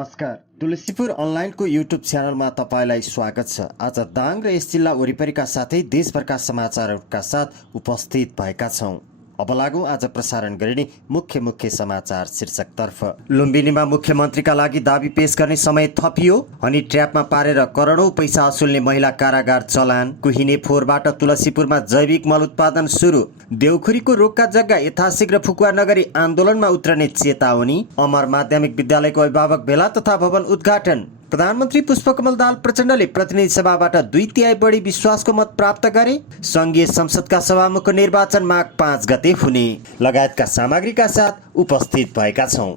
नमस्कार। तुलसीपुर अनलाइनको युट्युब च्यानलमा तपाईँलाई स्वागत छ। आज दाङ र यस जिल्ला वरिपरिका साथै देशभरका समाचारहरूका साथ उपस्थित भएका छौँ। अब लागौँ आज प्रसारण गरिने मुख्य समाचार शीर्षकतर्फ। लुम्बिनीमा मुख्यमन्त्रीका लागि दाबी पेश गर्ने समय थपियो। हनी ट्र्यापमा पारेर करोडौं पैसा असुल्ने महिला कारागार चलान। कुहिने फोहोरबाट तुलसीपुरमा जैविक मल उत्पादन सुरु। देउखुरीको रोगका जग्गा यथाशीघ्र फुकुवा नगरी आन्दोलनमा उत्रने चेतावनी। अमर माध्यमिक विद्यालयको अभिभावक भेला तथा भवन उद्घाटन। प्रधानमन्त्री पुष्पकमल दाहाल प्रचण्डले प्रतिनिधि सभाबाट 2/3 बढी विश्वासको मत प्राप्त गरे। संघीय संसदका सभामुखको निर्वाचन माघ 5 गते हुने लगायतका सामग्रीका साथ उपस्थित भएका छौँ।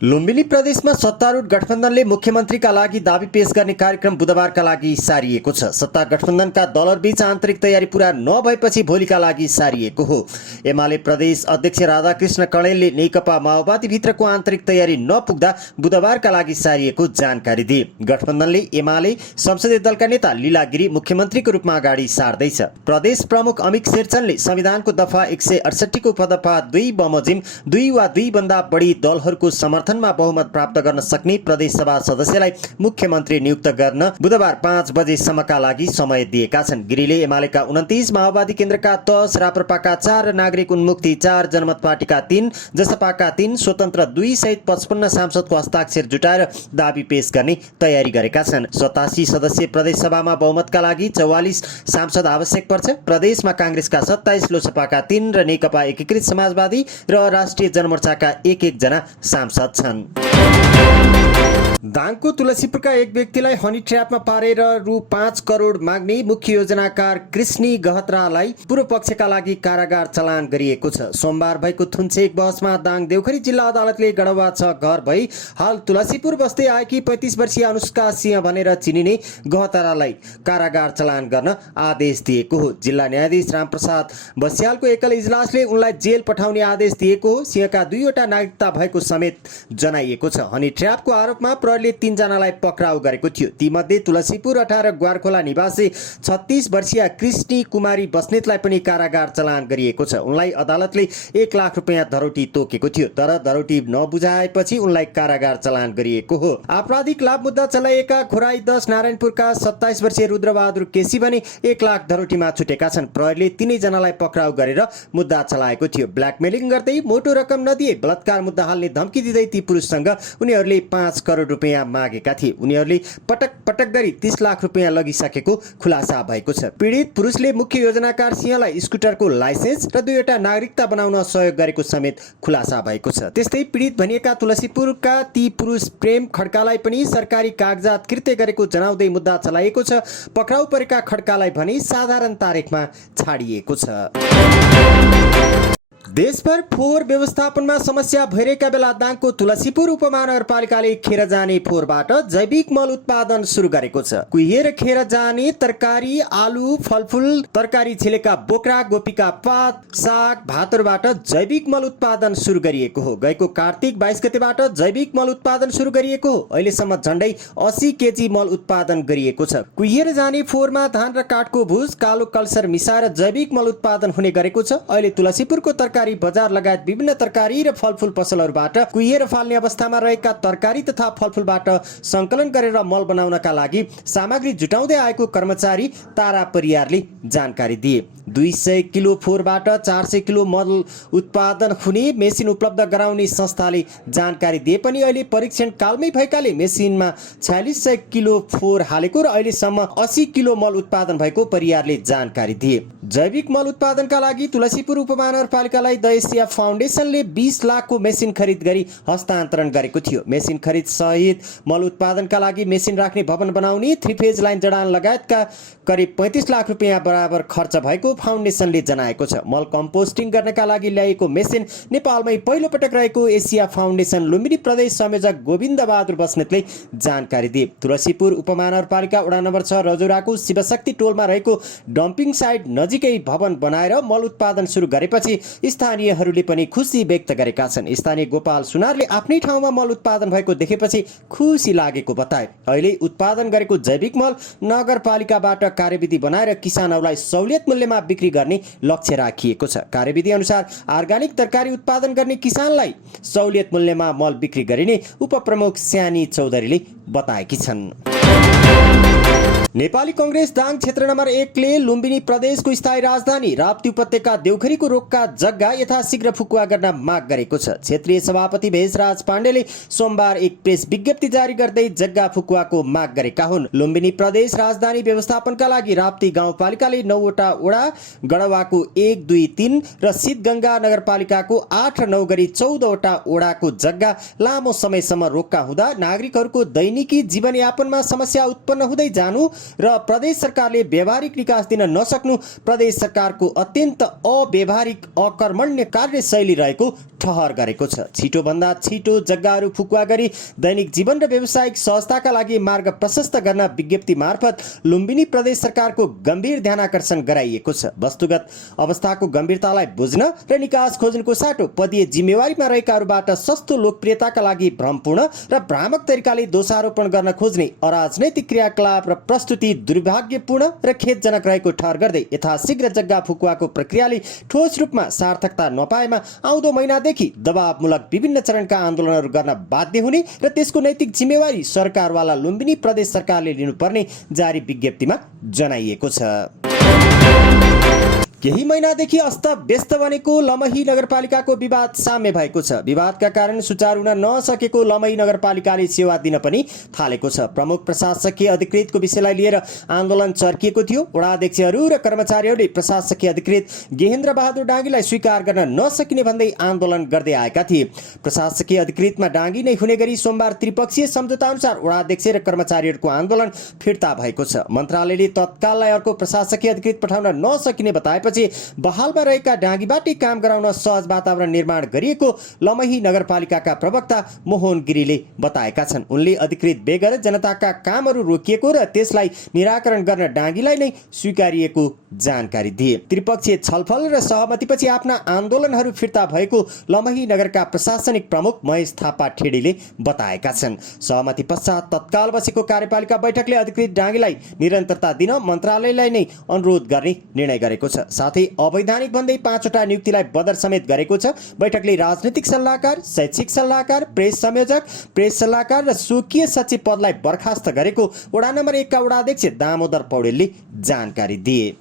लुम्बिनी प्रदेशमा सत्तारूढ गठबन्धनले मुख्यमन्त्रीका लागि दाबी पेश गर्ने कार्यक्रम बुधबारका लागि सारिएको छ। सत्ता गठबन्धनका दलहरूबीच आन्तरिक तयारी पूरा नभएपछि भोलिका लागि सारिएको हो। एमाले प्रदेश अध्यक्ष राधाकृष्ण कणेलले नेकपा माओवादी भित्रको आन्तरिक तयारी नपुग्दा बुधबारका लागि सारिएको जानकारी दिए। गठबन्धनले एमाले संसदीय दलका नेता लीला गिरी मुख्यमन्त्रीको रूपमा अगाडि सार्दैछ। प्रदेश प्रमुख अमित शेरचनले संविधानको दफा 168 को उपदफा 2 बमोजिम 2 वा 2 भन्दा बढी दलहरूको समर्थनमा बहुमत प्राप्त गर्न सक्ने प्रदेश सभा सदस्यलाई मुख्यमन्त्री नियुक्त गर्न बुधबार 5 बजेसम्मका लागि समय दिएका छन्। गिरीले एमालेका 29, माओवादी केन्द्रका 10, राप्रपाका 4 र नागरिक उन्मुक्ति 4, जनमत पार्टीका 3, जसपाका 3, स्वतन्त्र 2 सहित 55 सांसदको हस्ताक्षर जुटाएर दाबी पेश गर्ने तयारी गरेका छन्। 87 सदस्यीय प्रदेश सभामा बहुमतका लागि 44 सांसद आवश्यक पर्छ। प्रदेशमा काङ्ग्रेसका 27, लोसपाका 3 र नेकपा एकीकृत समाजवादी र राष्ट्रिय जनमोर्चाका 1 जना सांसद छन्। दाङको तुलसीपुरका एक व्यक्तिलाई हनी ट्र्यापमा पारेर रु 5 करोड माग्ने मुख्य योजनाकार कृष्णी गहत्रालाई पूर्व पक्षका लागि कारागार चलान गरिएको छ। सोमबार भएको थुन्चेक बहसमा दाङ देउखरी जिल्ला अदालतले गडवा 6 घर भई हाल तुलसीपुर बस्दै आएकी 35 वर्षीय अनुष्का सिंह भनेर चिनिने गहत्रालाई कारागार चलान गर्न आदेश दिएको हो। जिल्ला न्यायाधीश रामप्रसाद बस्यालको एकल इजलासले उनलाई जेल पठाउने आदेश दिएको हो। सिंहका 2 वटा नागरिकता भएको समेत जनाइएको छ। हनी ट्र्यापको आरोपमा प्रहरीले 3 जनालाई पक्राउ गरेको थियो। तीमध्ये तुलसीपुर 18 ग्वारखोला निवासी 36 वर्षीय कृष्णी कुमारी बस्नेतलाई पनि कारागार चलान गरिएको छ। उनलाई अदालतले 1 लाख रुपैयाँ धरोटी तोकेको थियो, तर धरोटी नबुझाएपछि उनलाई कारागार चलान गरिएको हो। आपराधिक लाभ मुद्दा चलाइएका खोराई 10 नारायणपुरका 27 वर्षीय रुद्रबहादुर केसी भने 1 लाख धरोटीमा छुटेका छन्। प्रहरीले 3 जनालाई पक्राउ गरेर मुद्दा चलाएको थियो। ब्ल्याकमेलिङ गर्दै मोटो रकम नदिए बलात्कार मुद्दा हाल्ने धम्की दिँदै ती पुरुषसँग उनीहरूले 5 करोड रुपैयाँ मागेका थिए। उनीहरूले पटक गरी 30 लाख रुपैयाँ लगिसकेको खुलासा भएको छ। पीडित पुरुषले मुख्य योजनाकार सिंहलाई स्कुटरको लाइसेन्स र 2 वटा नागरिकता बनाउन सहयोग गरेको समेत खुलासा भएको छ। त्यस्तै पीडित भनिएका तुलसीपुरका ती पुरुष प्रेम खड्कालाई पनि सरकारी कागजात कृत्य गरेको जनाउँदै मुद्दा चलाइएको छ। पक्राउ परेका खड्कालाई भने साधारण तारिखमा छाडिएको छ। देशभर फोहोर व्यवस्थापनमा समस्या भइरहेका बेला दाङको तुलसीपुर उपमहानगरपालिकाले खेर जाने फोहोरबाट जैविक मल उत्पादन सुरु गरेको छ। कुहिएर खेर जाने तरकारी, आलु, फलफुल, तरकारी छिलेका बोक्रा, गोपीका पात, साग, भातहरूबाट जैविक मल उत्पादन सुरु गरिएको हो। गएको कार्तिक 22 गतेबाट जैविक मल उत्पादन सुरु गरिएको हो। अहिलेसम्म झण्डै 80 केजी मल उत्पादन गरिएको छ। कुहिएर जाने फोहोरमा धान र काठको भुस, कालो कल्चर मिसाएर जैविक मल उत्पादन हुने गरेको छ। अहिले तुलसीपुरको तरकारी बजार लगायत विभिन्न तरकारी र फलफुल पसलहरूबाट कुहिएर फाल्ने अवस्थामा रहेका तरकारी तथा फलफुलबाट संकलन गरेर मल बनाउनका लागि सामग्री जुटाउँदै आएको कर्मचारी तारा परियारले जानकारी दिए। 200 किलो फोहोरबाट 400 किलो मल उत्पादन हुने मेसिन उपलब्ध गराउने संस्थाले जानकारी दिए पनि अहिले परीक्षण कालमै भएकाले मेसिनमा 4600 किलो फोहोर हालेको र अहिलेसम्म 80 किलो मल उत्पादन भएको परियारले जानकारी दिए। जैविक मल उत्पादनका लागि तुलसीपुर उपमहानगरपालिकालाई द एसिया फाउन्डेसनले 20 लाखको मेसिन खरिद गरी हस्तान्तरण गरेको थियो। मेसिन खरिद सहित मल उत्पादनका लागि मेसिन राख्ने भवन बनाउने, 3 फेज लाइन जडान लगायतका करिब 35 लाख रुपैयाँ बराबर खर्च भएको फाउन्डेसनले जनाएको छ। मल कम्पोस्टिङ गर्नका लागि ल्याएको मेसिन नेपालमै पहिलो पटक रहेको एसिया फाउन्डेसन लुम्बिनी प्रदेश संयोजक गोविन्द बहादुर बस्नेतले जानकारी दिए। तुलसीपुर उपमहानगरपालिका वडा नम्बर 6 रजौराको शिवशक्ति टोलमा रहेको डम्पिङ साइट नजिकै भवन बनाएर मल उत्पादन सुरु गरेपछि स्थानीयहरूले पनि खुसी व्यक्त गरेका छन्। स्थानीय गोपाल सुनारले आफ्नै ठाउँमा मल उत्पादन भएको देखेपछि खुसी लागेको बताए। अहिले उत्पादन गरेको जैविक मल नगरपालिकाबाट कार्यविधि बनाएर किसानहरूलाई सहुलियत मूल्यमा बिक्री गर्ने लक्ष्य राखिएको छ। कार्यविधि अनुसार अर्ग्यानिक तरकारी उत्पादन गर्ने किसानलाई सहुलियत मूल्यमा मल बिक्री गरिने उपप्रमुख स्यानी चौधरीले बताएकी छन्। नेपाली कांग्रेस दाङ क्षेत्र नम्बर 1 ले लुम्बिनी प्रदेशको स्थायी राजधानी राप्ती उपत्यका देउखरीको रोक्का जग्गा यथाशीघ्र फुकुवा गर्न माग गरेको छ। क्षेत्रीय सभापति भेषराज पाण्डेले सोमबार एक प्रेस विज्ञप्ति जारी गर्दै जग्गा फुकुवाको माग गरेका हुन्। लुम्बिनी प्रदेश राजधानी व्यवस्थापनका लागि राप्ती गाउँपालिकाले 9 वटा वडा, गढवाको 1, 2, 3 र सिद्धगंगा नगरपालिकाको 8 र 9 गरी 14 वटा वडाको जग्गा लामो समयसम्म रोक्का हुँदा नागरिकहरूको दैनिकी जीवनयापनमा समस्या उत्पन्न हुँदै जानु र प्रदेश सरकारले व्यावहारिक निकास दिन नसक्नु प्रदेश सरकारको अत्यन्त अव्यावहारिक अकर्मण्य कार्यशैली रहेको ठहर गरेको छ। छिटोभन्दा छिटो जग्गाहरू फुकुवा गरी दैनिक जीवन र व्यावसायिक सहजताका लागि मार्ग प्रशस्त गर्न विज्ञप्ति मार्फत लुम्बिनी प्रदेश सरकारको गम्भीर ध्यानाकर्षण गराइएको छ। वस्तुगत अवस्थाको गम्भीरतालाई बुझ्न र निकास खोज्नुको साटो पदीय जिम्मेवारीमा रहेकाहरूबाट सस्तो लोकप्रियताका लागि भ्रमपूर्ण र भ्रामक तरिकाले दोषारोपण गर्न खोज्ने अराजनैतिक क्रियाकलाप र प्रस्तुति दुर्भाग्यपूर्ण र खेदजनक रहेको ठहर गर्दै यथाशीघ्र जग्गा फुकुवाको प्रक्रियाले ठोस रूपमा सार्थकता नपाएमा आउँदो महिनादेखि दबावमूलक विभिन्न चरणका आन्दोलनहरू गर्न बाध्य हुने र त्यसको नैतिक जिम्मेवारी सरकारवाला लुम्बिनी प्रदेश सरकारले लिनुपर्ने जारी विज्ञप्तिमा जनाइएको छ। केही महिनादेखि अस्तव्यस्त बनेको लमही नगरपालिकाको विवाद साम्य भएको छ। विवादका कारण सुचारू हुन नसकेको लमही नगरपालिकाले सेवा दिन पनि थालेको छ। प्रमुख प्रशासकीय अधिकृतको विषयलाई लिएर आन्दोलन चर्किएको थियो। वडा अध्यक्षहरू र कर्मचारीहरूले प्रशासकीय अधिकृत गेहेन्द्र बहादुर डाँगीलाई स्वीकार गर्न नसकिने भन्दै आन्दोलन गर्दै आएका थिए। प्रशासकीय अधिकृतमा डाँगी नै हुने गरी सोमबार त्रिपक्षीय सम्झौता अनुसार वडा अध्यक्ष र कर्मचारीहरूको आन्दोलन फिर्ता भएको छ। मन्त्रालयले तत्काललाई अर्को प्रशासकीय अधिकृत पठाउन नसकिने बताए बहालमा रहेका डाँगीबाटै काम गराउन सहज वातावरण निर्माण गरिएको लमही नगरपालिकाका प्रवक्ता मोहन गिरीले बताएका छन्। उनले अधिकृत बेगर जनताका कामहरू रोकिएको र त्यसलाई निराकरण गर्न डाँगीलाई नै स्वीकारिएको जानकारी दिए। त्रिपक्षीय छलफल र सहमतिपछि आफ्ना आन्दोलनहरू फिर्ता भएको लमही नगरका प्रशासनिक प्रमुख महेश थापा ठेडीले बताएका छन्। सहमति पश्चात तत्काल बसेको कार्यपालिका बैठकले अधिकृत डाँगीलाई निरन्तरता दिन मन्त्रालयलाई नै अनुरोध गर्ने निर्णय गरेको छ। साथै अवैधानिक भन्दै 5 वटा नियुक्तिलाई बदर समेत गरेको छ। बैठकले राजनीतिक सल्लाहकार, शैक्षिक सल्लाहकार, प्रेस संयोजक, प्रेस सल्लाहकार र स्वकीय सचिव पदलाई बर्खास्त गरेको वडा नम्बर 1 का वडा अध्यक्ष दामोदर पौडेलले जानकारी दिए।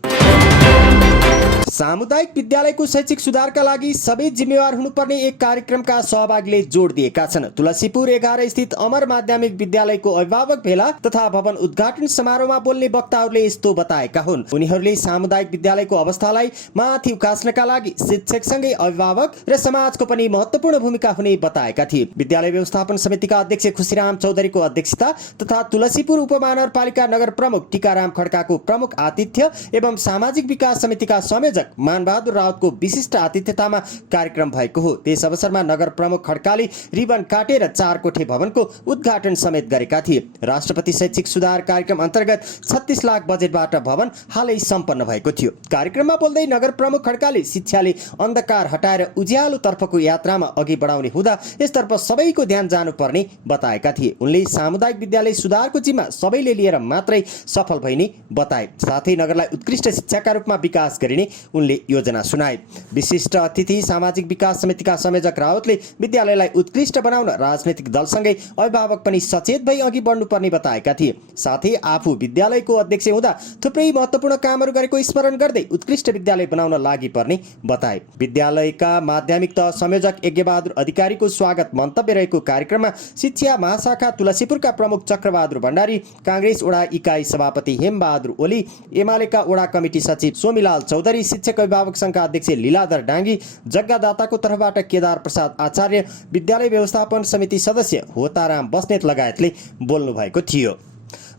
सामुदायिक विद्यालयको शैक्षिक सुधारका लागि सबै जिम्मेवार हुनुपर्ने एक कार्यक्रमका सहभागीले जोड दिएका छन्। तुलसीपुर 11 स्थित अमर माध्यमिक विद्यालयको अभिभावक भेला तथा भवन उद्घाटन समारोहमा बोल्ने वक्ताहरूले यस्तो बताएका हुन्। उनीहरूले सामुदायिक विद्यालयको अवस्थालाई माथि उकास्नका लागि शिक्षकसँगै अभिभावक र समाजको पनि महत्त्वपूर्ण भूमिका हुने बताएका थिए। विद्यालय व्यवस्थापन समितिका अध्यक्ष खुशीराम चौधरीको अध्यक्षता तथा तुलसीपुर उपमहानगरपालिका नगर प्रमुख टीकाराम खड्काको प्रमुख आतिथ्य एवं सामाजिक विकास समितिका संयोजक मानबहादुर राउतको विशिष्ट आतिथ्यतामा कार्यक्रम भएको हो। त्यस अवसरमा नगर प्रमुख खड्काले रिबन काटेर 4 कोठे भवनको उद्घाटन समेत गरेका थिए। राष्ट्रपति शैक्षिक सुधार कार्यक्रम अन्तर्गत 36 लाख बजेटबाट भवन हालै सम्पन्न भएको थियो। कार्यक्रममा बोल्दै नगर प्रमुख खड्काले शिक्षाले अन्धकार हटाएर उज्यालो तर्फको यात्रामा अघि बढाउने हुँदा यसतर्फ सबैको ध्यान जानुपर्ने बताएका थिए। उनले सामुदायिक विद्यालय सुधारको जिम्मा सबैले लिएर मात्रै सफल भइने बताए। साथै नगरलाई उत्कृष्ट शिक्षाका रूपमा विकास गरिने उनले योजना सुनाए। विशिष्ट अतिथि सामाजिक विकास समितिका संयोजक राउतले विद्यालयलाई उत्कृष्ट बनाउन राजनैतिक दलसँगै अभिभावक पनि सचेत भई अघि बढ्नुपर्ने बताएका थिए। साथै आफू विद्यालयको अध्यक्ष हुँदा थुप्रै महत्त्वपूर्ण कामहरू गरेको स्मरण गर्दै उत्कृष्ट विद्यालय बनाउन लागि पर्ने बताए। विद्यालयका माध्यमिक तह संयोजक यज्ञबहादुर अधिकारीको स्वागत मन्तव्य रहेको कार्यक्रममा शिक्षा महाशाखा तुलसीपुरका प्रमुख चक्रबहादुर भण्डारी, कांग्रेस वडा इकाइ सभापति हेमबहादुर ओली, एमालेका वडा कमिटी सचिव सोमीलाल चौधरी, शिक्षक अभिभावक संघका अध्यक्ष लीलाधर डाँगी, जग्गादाताको तर्फबाट केदार प्रसाद आचार्य, विद्यालय व्यवस्थापन समिति सदस्य होताराम बस्नेत लगायतले बोल्नु भएको थियो।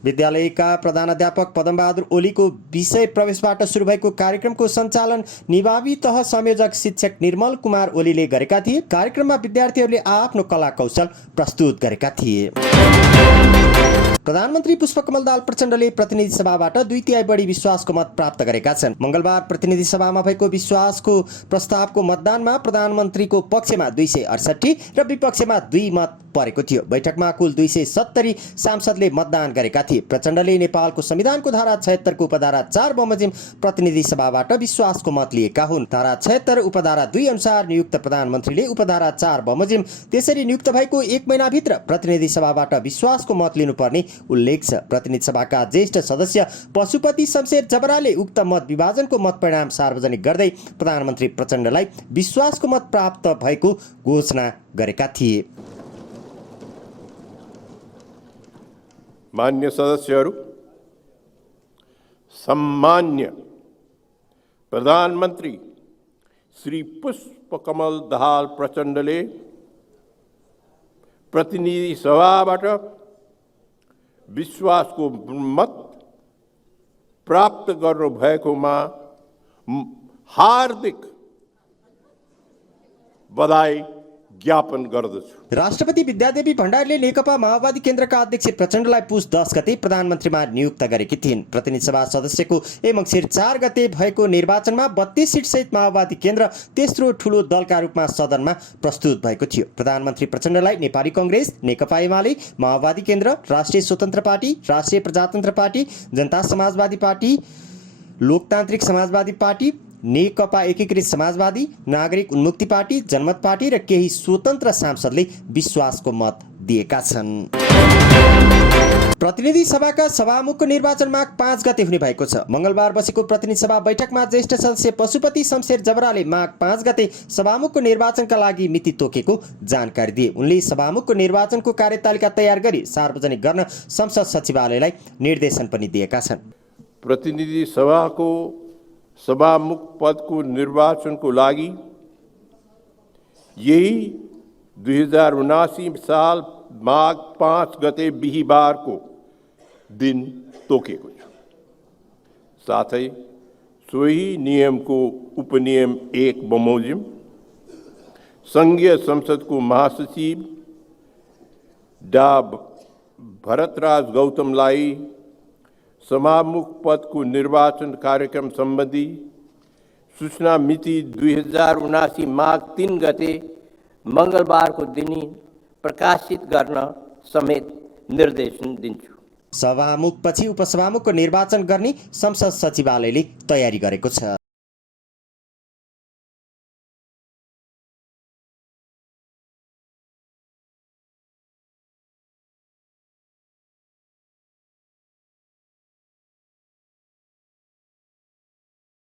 विद्यालयका प्रधानाध्यापक पदमबहादुर ओलीको विषय प्रवेशबाट सुरु भएको कार्यक्रमको सञ्चालन निभावी तह संयोजक शिक्षक निर्मल कुमार ओलीले गरेका थिए। कार्यक्रममा विद्यार्थीहरूले आफ्नो कला कौशल प्रस्तुत गरेका थिए। प्रधानमन्त्री पुष्पकमल दाहाल प्रचण्डले प्रतिनिधि सभाबाट 2/3 बढी विश्वासको मत प्राप्त गरेका छन्। मंगलबार प्रतिनिधि सभामा भएको विश्वासको प्रस्तावको मतदानमा प्रधानमन्त्रीको पक्षमा 268 र विपक्षमा 2 मत परेको थियो। बैठकमा कुल 270 सांसदले मतदान गरेका थिए। प्रचण्डले नेपालको संविधानको धारा 76 को उपधारा 4 बमोजिम प्रतिनिधि सभाबाट विश्वासको मत लिएका हुन्। धारा 76 उपधारा 2 अनुसार नियुक्त प्रधानमन्त्रीले उपधारा 4 बमोजिम त्यसरी नियुक्त भएको 1 महिनाभित्र प्रतिनिधि सभाबाट विश्वासको मत लिनुपर्ने उल्लेख छ। प्रतिनिधि सभाका ज्येष्ठ सदस्य पशुपति शमशेर जबराले उक्त मत विभाजनको मत परिणाम सार्वजनिक गर्दै प्रधानमन्त्री प्रचण्डलाई विश्वासको मत प्राप्त भएको घोषणा गरेका थिए। मान्य सदस्यहरू, सम्मान्य प्रधानमन्त्री श्री पुष्पकमल दाहाल प्रचण्डले प्रतिनिधि सभाबाट विश्वासको मत प्राप्त गर्नुभएकोमा हार्दिक बधाई ज्ञापन गर्दछु। राष्ट्रपति विद्यादेवी भण्डारीले नेकपा माओवादी केन्द्रका अध्यक्ष प्रचण्डलाई पुस 10 गते प्रधानमन्त्रीमा नियुक्त गरेकी थिइन्। प्रतिनिधि सभा सदस्यको मङ्सिर 4 गते भएको निर्वाचनमा 32 सिट सहित माओवादी केन्द्र तेस्रो ठूलो दलका रूपमा सदनमा प्रस्तुत भएको थियो। प्रधानमन्त्री प्रचण्डलाई नेपाली कांग्रेस, नेकपा एमाले, माओवादी केन्द्र, राष्ट्रिय स्वतन्त्र पार्टी, राष्ट्रिय प्रजातन्त्र पार्टी, जनता समाजवादी पार्टी, लोकतान्त्रिक समाजवादी पार्टी, नेकपा एकीकृत समाजवादी, नागरिक उन्मुक्ति पार्टी, जनमत पार्टी र केही स्वतन्त्र सांसदले विश्वासको मत दिएका छन्। प्रतिनिधि सभाका सभामुखको निर्वाचन माघ 5 गते हुने भएको छ। मंगलबार बसेको प्रतिनिधि सभा बैठकमा ज्येष्ठ सदस्य पशुपति शमशेर जबराले माघ 5 गते सभामुखको निर्वाचनका लागि मिति तोकेको जानकारी दिए। उनले सभामुखको निर्वाचनको कार्यतालिका तयार गरी सार्वजनिक गर्न संसद सचिवालयलाई निर्देशन पनि दिएका छन्। प्रतिनिधि सभाको सभामुख पदको निर्वाचनको लागि यही 2079 साल माघ 5 गते बिहीबारको दिन तोकेको छ। साथै सोही नियमको उपनियम 1 बमोजिम संघीय संसदको महासचिव डा भरतराज गौतमलाई सभामुख पदको निर्वाचन कार्यक्रम सम्बन्धी सूचना मिति 2079 माघ 3 गते मंगलबारको दिन प्रकाशित गर्न समेत निर्देशन दिन्छु। सभामुखपछि उपसभामुखको निर्वाचन गर्ने संसद सचिवालयले तयारी गरेको छ।